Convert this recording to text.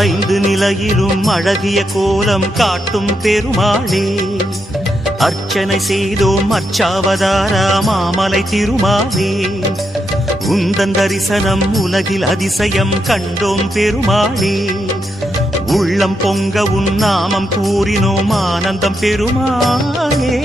ஐந்து நிலையிலும் அழகிய கோலம் காட்டும் பெருமாளே, அர்ச்சனை செய்தோம் அர்ச்சாவதாரா மாமலை திருமாலே, உந்தன் தரிசனம் உலகில் அதிசயம் கண்டோம் பெருமாளே, உள்ளம் பொங்க உன் நாமம் கூறினோம் ஆனந்தம் பெருமாளே.